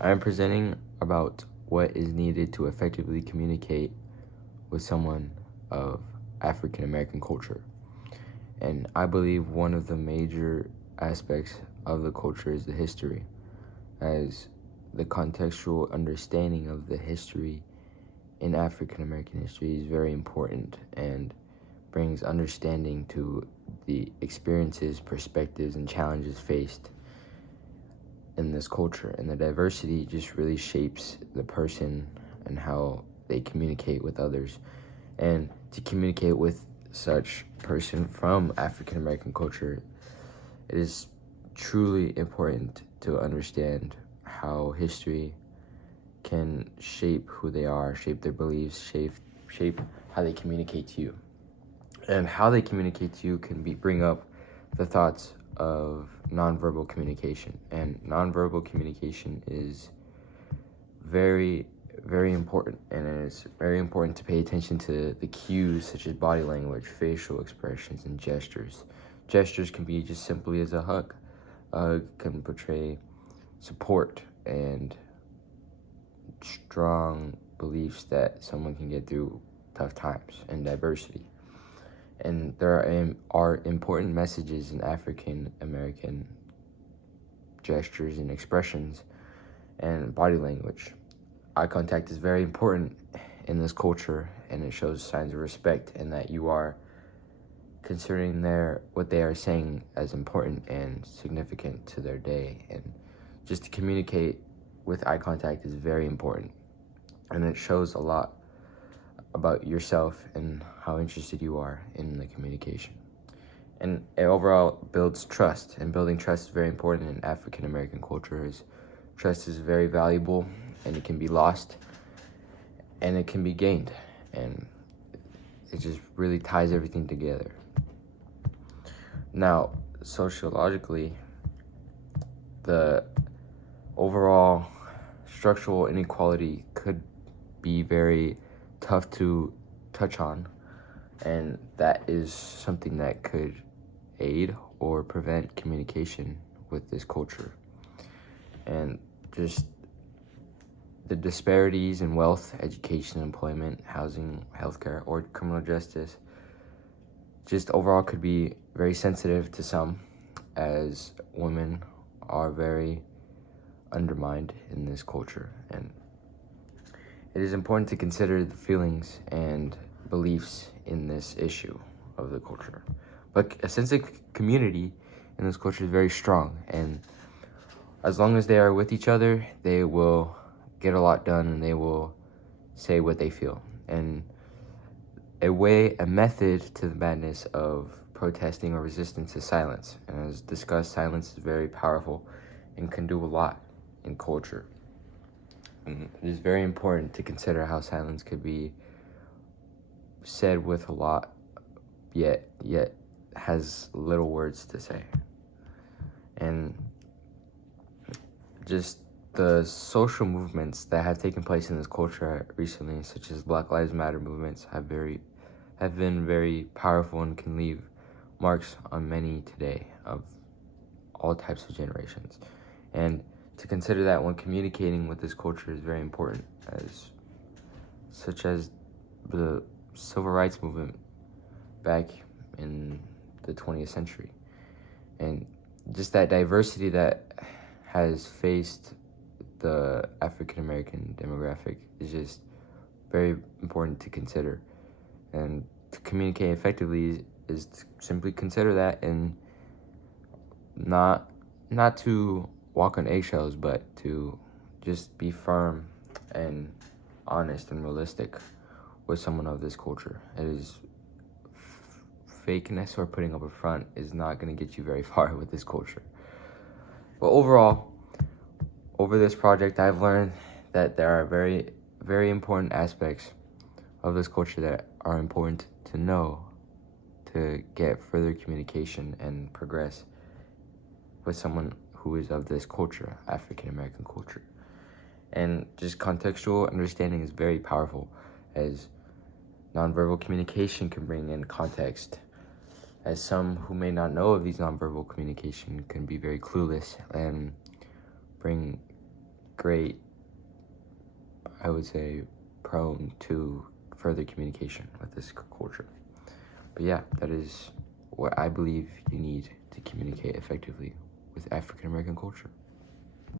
I am presenting about what is needed to effectively communicate with someone of African American culture. And I believe one of the major aspects of the culture is the history, as the contextual understanding of the history in African American history is very important and brings understanding to the experiences, perspectives, and challenges faced in this culture. And the diversity just really shapes the person and how they communicate with others. And to communicate with such person from African American culture, it is truly important to understand how history can shape who they are, shape their beliefs, shape how they communicate to you. And how they communicate to you can bring up the thoughts of nonverbal communication. And nonverbal communication is very, very important. And it's very important to pay attention to the cues such as body language, facial expressions, and gestures. Gestures can be just simply as a hug. A hug can portray support and strong beliefs that someone can get through tough times and diversity. And there are important messages in African American gestures and expressions and body language. Eye contact is very important in this culture, and it shows signs of respect and that you are considering what they are saying as important and significant to their day. And just to communicate with eye contact is very important, and it shows a lot about yourself and how interested you are in the communication. And it overall builds trust, and building trust is very important in African American culture. Trust is very valuable, and it can be lost and it can be gained, and it just really ties everything together. Now, sociologically, the overall structural inequality could be very tough to touch on, and that is something that could aid or prevent communication with this culture. And just the disparities in wealth, education, employment, housing, healthcare, or criminal justice just overall could be very sensitive to some, as women are very undermined in this culture. And it is important to consider the feelings and beliefs in this issue of the culture. But a sense of community in this culture is very strong, and as long as they are with each other, they will get a lot done, and they will say what they feel. And a method to the madness of protesting or resistance is silence. And as discussed, silence is very powerful and can do a lot in culture. And it is very important to consider how silence could be said with a lot, yet has little words to say. And just the social movements that have taken place in this culture recently, such as Black Lives Matter movements, have been very powerful and can leave marks on many today of all types of generations. And to consider that when communicating with this culture is very important, such as the civil rights movement back in the 20th century. And just that diversity that has faced the African American demographic is just very important to consider. And to communicate effectively is to simply consider that, and not to walk on eggshells, but to just be firm and honest and realistic with someone of this culture. It is fakeness or putting up a front is not going to get you very far with this culture. But overall, over this project, I've learned that there are very, very important aspects of this culture that are important to know to get further communication and progress with someone who is of this culture, African American culture. And just contextual understanding is very powerful, as nonverbal communication can bring in context, as some who may not know of these nonverbal communication can be very clueless and bring great, I would say, prone to further communication with this culture. But yeah, that is what I believe you need to communicate effectively with African American culture.